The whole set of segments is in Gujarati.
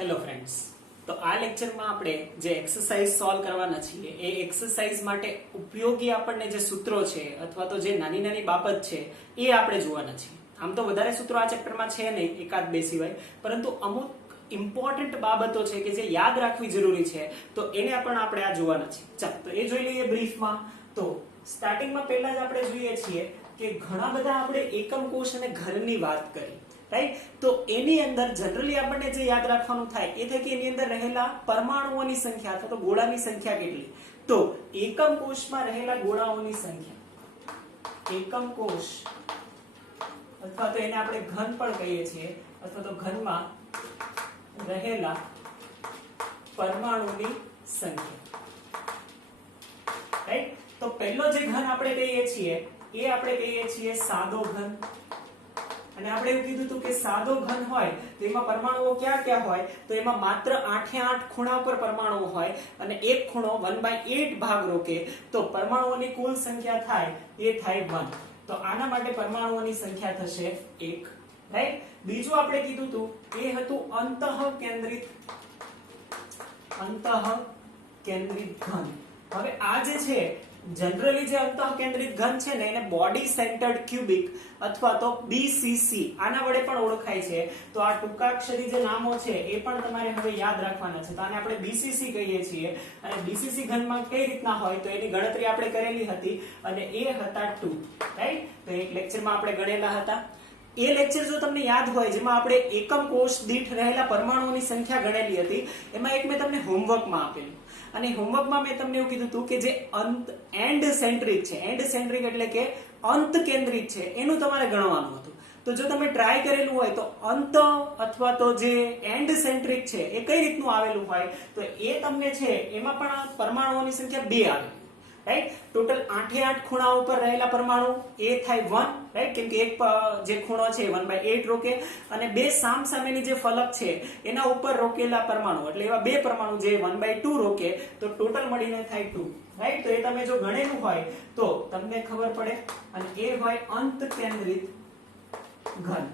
હેલો ફ્રેન્ડ્સ, તો આ લેક્ચરમાં આપણે જે એક્સરસાઇઝ સોલ્વ કરવાના છીએ એ એક્સરસાઇઝ માટે ઉપયોગી આપણને જે સૂત્રો છે અથવા તો જે નાની નાની બાબત છે એ આપણે જોવાના છીએ. આમ તો વધારે સૂત્રો આ ચેપ્ટરમાં છે નહીં, એકાદ બે સિવાય, પરંતુ અમુક ઇમ્પોર્ટન્ટ બાબતો છે કે જે યાદ રાખવી જરૂરી છે, તો એને પણ આપણે આ જોવાના છીએ. ચાલો તો એ જોઈ લઈએ બ્રીફમાં. તો સ્ટાર્ટિંગમાં પહેલા જ આપણે જોઈએ છીએ કે ઘણા બધા આપણે એકમ કોષ અને ઘનની વાત કરી, રાઈટ? તો એની અંદર જનરલી આપણને જે યાદ રાખવાનું થાય એ થાય કે એની અંદર રહેલા પરમાણુઓની સંખ્યા અથવા તો ગોળાની સંખ્યા કેટલી. તો એકમ કોષમાં રહેલા ગોળાઓની સંખ્યા, એકમ કોષ અથવા તો એને આપણે ઘન પણ કહીએ છીએ, અથવા તો ઘનમાં રહેલા પરમાણુની સંખ્યા, રાઈટ? તો પહેલો જે ઘન આપણે કહીએ છીએ એ આપણે કહીએ છીએ સાદો ઘન. અને આપણે એવું કીધું હતું કે સાદો ઘન હોય તો એમાં પરમાણુઓ ક્યાં ક્યાં હોય? તો એમાં માત્ર 8 ખૂણા પર પરમાણુઓ હોય અને એક ખૂણો 1/8 ભાગ રોકે, તો પરમાણુઓની કુલ સંખ્યા થાય એ થાય 1. તો આના માટે પરમાણુઓની સંખ્યા થશે 1, રાઈટ? બીજું આપણે કીધું હતું એ હતું અંતઃકેન્દ્રિત ઘન. હવે આ જે છે જનરલી જે અંતઃકેન્દ્રિત ઘન છે ને એને બોડી સેન્ટર્ડ ક્યુબિક અથવા તો BCC આના વડે પણ ઓળખાય છે. તો આ ટૂંકાક્ષરી જે નામો છે એ પણ તમારે હવે યાદ રાખવાના છે. તો આને આપણે BCC કહીએ છીએ. અને BCC ઘનમાં કઈ રીતના હોય તો એની ગણતરી આપણે કરેલી હતી અને એ હતા 2, રાઈટ? તો એક લેક્ચરમાં આપણે ગણેલા હતા. એ લેક્ચર જો તમને યાદ હોય જેમાં આપણે એકમ કોષ દીઠ રહેલા પરમાણુઓની સંખ્યા ગણેલી હતી, એમાં એક મેં તમને હોમવર્કમાં આપેલું. અને હોમવર્કમાં મેં તમને એવું કીધું હતું કે જે એન્ડ સેન્ટ્રિક છે, એન્ડ સેન્ટ્રિક એટલે કે અંત કેન્દ્રિત છે, એનું તમારે ગણવાનું હતું. તો જો તમે ટ્રાય કરેલું હોય તો અંત અથવા તો જે એન્ડ સેન્ટ્રિક છે એ કઈ રીતનું આવેલું હોય તો એ તમને છે એમાં પણ પરમાણુઓની સંખ્યા 2 આવે, રાઈટ? ટોટલ 8 ખૂણા ઉપર રહેલા પરમાણુ એ થાય 1, રાઈટ? કેમ કે એક જે ખૂણો છે 1/8 રોકે અને બે સામસામેની જે ફલક છે એના ઉપર રોકેલા પરમાણુ એટલે એવા બે પરમાણુ જે 1/2 રોકે, તો ટોટલ મળીને થાય 2, રાઈટ? તો એ તમે જો ગણેલું હોય તો તમને ખબર પડે. અને એ હોય અંત કેન્દ્રિત ઘન,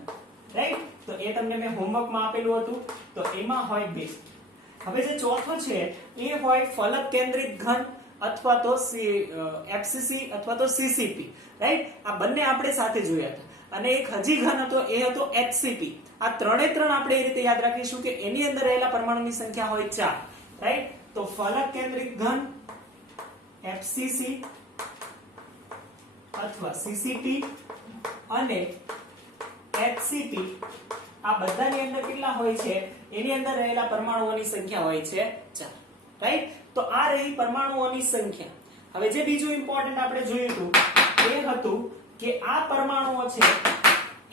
રાઈટ? તો એ તમને મેં હોમવર્કમાં આપેલું હતું. તો એમાં હોય 2. હવે જે ચોથો છે એ હોય ફલક કેન્દ્રિત ઘન અથવા તો FCC અથવા તો CCP, રાઈટ? આ બંને આપણે સાથે જોયા હતા. અને એક હજી ઘન હતો એ હતો HCP. આ ત્રણે ત્રણ આપણે એ રીતે યાદ રાખીશું કે એની અંદર રહેલા પરમાણુની સંખ્યા હોય 4, રાઈટ? તો ફલક કેન્દ્રિત ઘન, FCC અથવા CCP અને HCP આ બધાની અંદર કેટલા હોય છે? એની અંદર રહેલા પરમાણુઓની સંખ્યા હોય છે 4, રાઈટ? તો આ રહી પરમાણુઓની સંખ્યા. હવે જે બીજું ઇમ્પોર્ટન્ટ આપણે જોયું હતું એ હતું કે આ પરમાણુઓ છે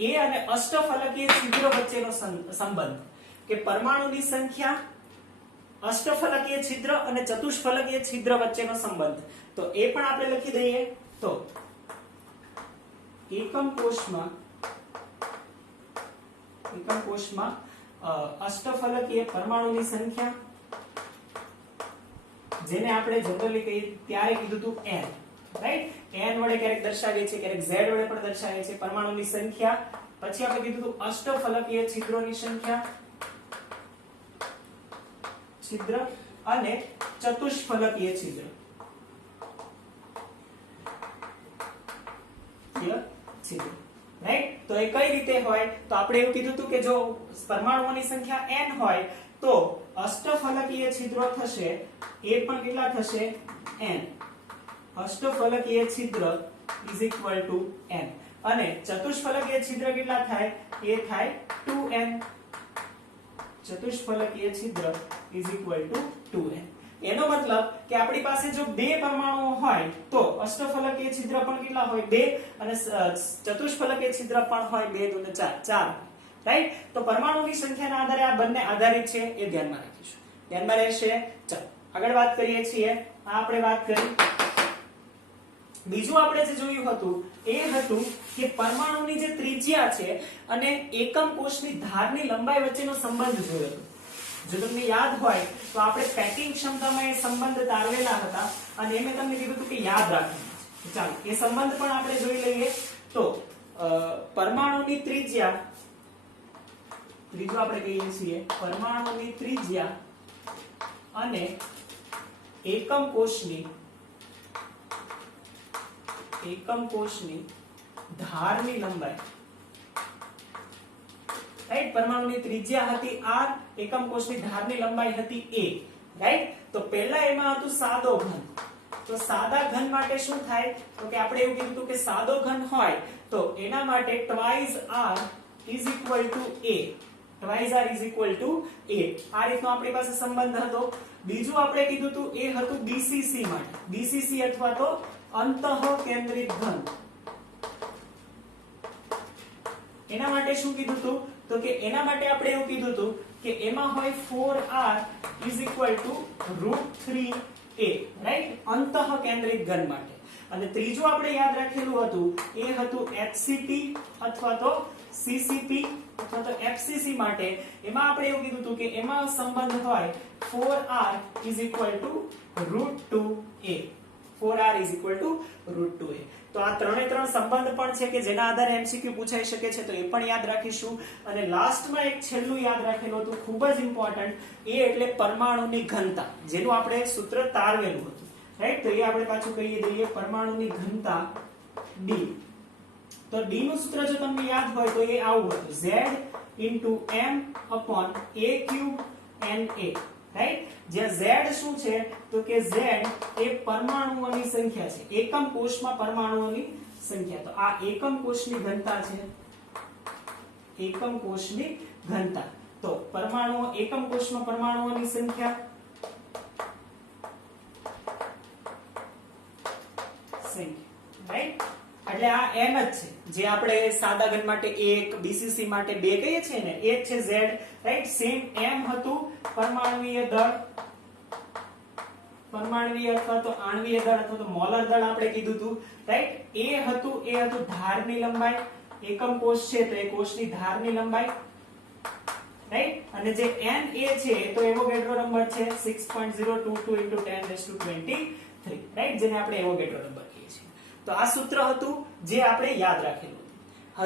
એ અને અષ્ટફલકીય છિદ્ર વચ્ચેનો સંબંધ, કે પરમાણુની સંખ્યા, અષ્ટફલકીય છિદ્ર અને ચતુષ્ફલકીય છિદ્ર વચ્ચેનો સંબંધ. તો એ પણ આપણે લખી દઈએ. તો એકમ કોષમાં અષ્ટફલકીય પરમાણુની સંખ્યા, જેને આપણે જનરલી કહીએ ત્યારે કીધું હતું n, રાઈટ? n વડે ક્યારેક દર્શાવીએ છીએ, ક્યારેક z વડે પણ દર્શાવીએ છીએ પરમાણુની સંખ્યા. પછી આપણે કીધું હતું અષ્ટફલકીય છિદ્રોની સંખ્યા, છિદ્ર અને ચતુષ્ફલકીય છિદ્ર, રાઈટ? તો એ કઈ રીતે હોય? તો આપણે એવું કીધું હતું કે જો પરમાણુઓની સંખ્યા n હોય તો અષ્ટફલકીય છિદ્રો થશે એ પણ કેટલા થશે? n. અષ્ટફલકીય છિદ્ર n. અને ચતુષ્ફલકીય છિદ્ર કેટલા થાય? એ થાય 2n. ચતુષ્ફલકીય છિદ્ર 2n. એનો મતલબ કે આપણી પાસે જો બે પરમાણુઓ હોય તો અષ્ટફલકીય છિદ્ર પણ કેટલા હોય? 2. અને ચતુષ્ફલકીય છિદ્ર પણ હોય 2 2 4, રાઈટ? તો પરમાણુની સંખ્યાના આધારે આ બંને આધારિત છે, એ ધ્યાનમાં રાખીશું. ધ્યાનમાં રહેશે. ચાલો આગળ વાત કરીએ છીએ. આ આપણે વાત કરી. બીજું આપણે જે જોયું હતું એ હતું કે પરમાણુની જે ત્રિજ્યા છે અને એકમ કોષની ધારની લંબાઈ વચ્ચેનો સંબંધ જોયો હતો. જો તમને યાદ હોય તો આપણે પેકિંગ ક્ષમતામાં એ સંબંધ તારવેલા હતા અને એ મેં તમને કીધું હતું કે યાદ રાખવાનું છે. ચાલો એ સંબંધ પણ આપણે જોઈ લઈએ. તો પરમાણુની ત્રિજ્યા ત્રીજું આપણે કહીએ છીએ પરમાણુની ત્રિજ્યા અને એકમ કોષની ધારની લંબાઈ. રાઈટ, પરમાણુની ત્રિજ્યા હતી r, એકમ કોષની ધારની લંબાઈ હતી a. રાઈટ, તો પહેલા એમાં હતું સાદો ઘન. તો સાદા ઘન માટે શું થાય? તો કે આપણે એવું કીધું કે સાદો ઘન હોય તો એના માટે twice r is equal to a. twice r is equal to a. આ રીતનો આપણી પાસે સંબંધ હતો. બીજું આપણે કીધું હતું એ હતું BCC માટે. BCC અથવા તો અંતઃકેન્દ્રિત ઘન. એના માટે શું કીધું હતું? તો કે એના માટે આપણે એવું કીધું હતું કે એમાં હોય 4r is equal to √3a. Right, અંતઃકેન્દ્રિત ઘન માટે. અને ત્રીજું આપણે યાદ રાખેલું હતું એ હતું HCP અથવા તો CCP અથવા તો FCC માટે. એમાં આપણે એવું કીધું હતું કે એમાં સંબંધ હોય 4r is equal to √2a. 4r is equal to √2a. તો આ ત્રણે ત્રણ સંબંધ પણ છે કે જેના આધારે MCQ પૂછાઈ શકે છે, તો એ પણ યાદ રાખીશું. અને લાસ્ટમાં એક છેલ્લું યાદ રાખેલું હતું, ખૂબ જ ઇમ્પોર્ટન્ટ, એ એટલે પરમાણુની ઘનતા, જેનું આપણે સૂત્ર તારવેલું હતું. રાઈટ, તો એ આપણે પાછું કહી દઈએ, પરમાણુની ઘનતા D. તો D નું સૂત્ર જો તમને યાદ હોય તો એ આવું હતું, Z * m/a3na. રાઈટ, જ્યાં Z શું છે? તો કે Z એ પરમાણુઓની સંખ્યા છે, એકમ કોષમાં પરમાણુઓની સંખ્યા. તો આ એકમ કોષની ઘનતા છે, એકમ કોષની ઘનતા. તો પરમાણુઓ, એકમ કોષમાં પરમાણુઓની સંખ્યા રાઈટ, એટલે આ n જ છે, જે આપણે સાદા ઘન માટે 1, BCC માટે 2 કહીએ છીએ ને, એ જ છે Z. રાઈટ, સેમ m હતું પરમાણુીય દળ, પરમાણુીય અથવા તો આણ્વીય દળ અથવા તો મોલર દળ આપણે કીધું હતું. રાઈટ, એ હતું ધારની લંબાઈ. એકમ કોષ છે તો એ કોષની ધારની લંબાઈ. રાઈટ, અને જે Na છે તો એવોગેડ્રો નંબર છે 6.022 × 10⁻23. રાઈટ, જેને આપણે એવોગેડ્રો નંબર કહીએ છીએ. તો આ સૂત્ર હતું જે આપણે યાદ રાખેલું હતું.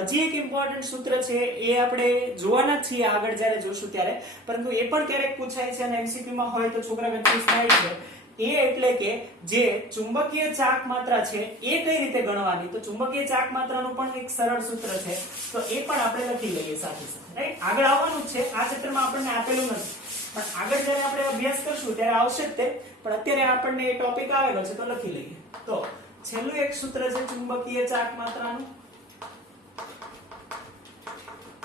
હજી એક ઇમ્પોર્ટન્ટ સૂત્ર છે, એ આપણે જોવાના છીએ આગળ જ્યારે જોશું ત્યારે, પરંતુ એ પણ ક્યારેક પૂછાય છે અને MCQ માં હોય તો છોકરા કન્ફ્યુઝ થાય છે. એ એટલે કે જે ચુંબકીય ચાક માત્રા છે એ કઈ રીતે ગણવાની? તો ચુંબકીય ચાક માત્રાનું પણ એક સરળ સૂત્ર છે, તો એ પણ આપણે લખી લઈએ સાથે સાથે. રાઈટ, આગળ આવવાનું જ છે, આ ચેપ્ટરમાં આપણને આપેલું નથી, પણ આગળ જ્યારે આપણે અભ્યાસ કરશું ત્યારે આવશે જ તે, પણ અત્યારે આપણને એ ટોપિક આવેલો છે તો લખી લઈએ. તો છેલ્લું એક સૂત્ર છે ચુંબકીય ચાક માત્રાનું.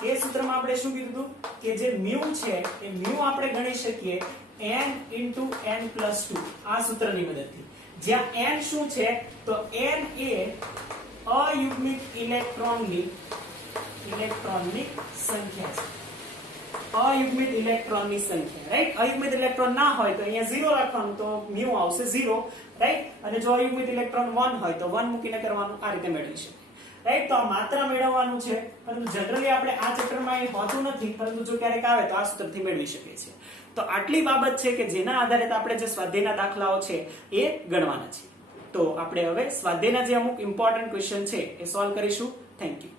એ સૂત્રમાં આપણે શું કીધું હતું કે જે મ્યુ છે એ મ્યુ આપણે ગણી શકીએ n * n+2 આ સૂત્રની મદદથી. જ્યાં n શું છે? તો n એ અયુગ્મિત ઇલેક્ટ્રોનની સંખ્યા છે. અયુગ્મિત ઇલેક્ટ્રોનની સંખ્યા. રાઈટ, અયુગ્મિત ઇલેક્ટ્રોન ના હોય તો અહીંયા 0 રાખવાનું, તો મ્યુ આવશે 0. રાઈટ, અને જો અયુગ્મિત ઇલેક્ટ્રોન 1 હોય તો 1 મૂકીને કરવાનું. આ રીતે મેળવી શકીએ. રાઈટ, તો આ માત્રા મેળવવાનું છે, પરંતુ જનરલી આપણે આ ચેપ્ટરમાં એ હોતું નથી, પરંતુ જો ક્યારેક આવે તો આ સૂત્રથી મેળવી શકીએ છીએ. તો આટલી બાબત છે કે જેના આધારે આપણે જે સ્વાધ્યાયના દાખલાઓ છે એ ગણવાના છે. તો આપણે હવે સ્વાધ્યાયના જે અમુક ઇમ્પોર્ટન્ટ ક્વેશ્ચન છે એ સોલ્વ કરીશું. Thank you.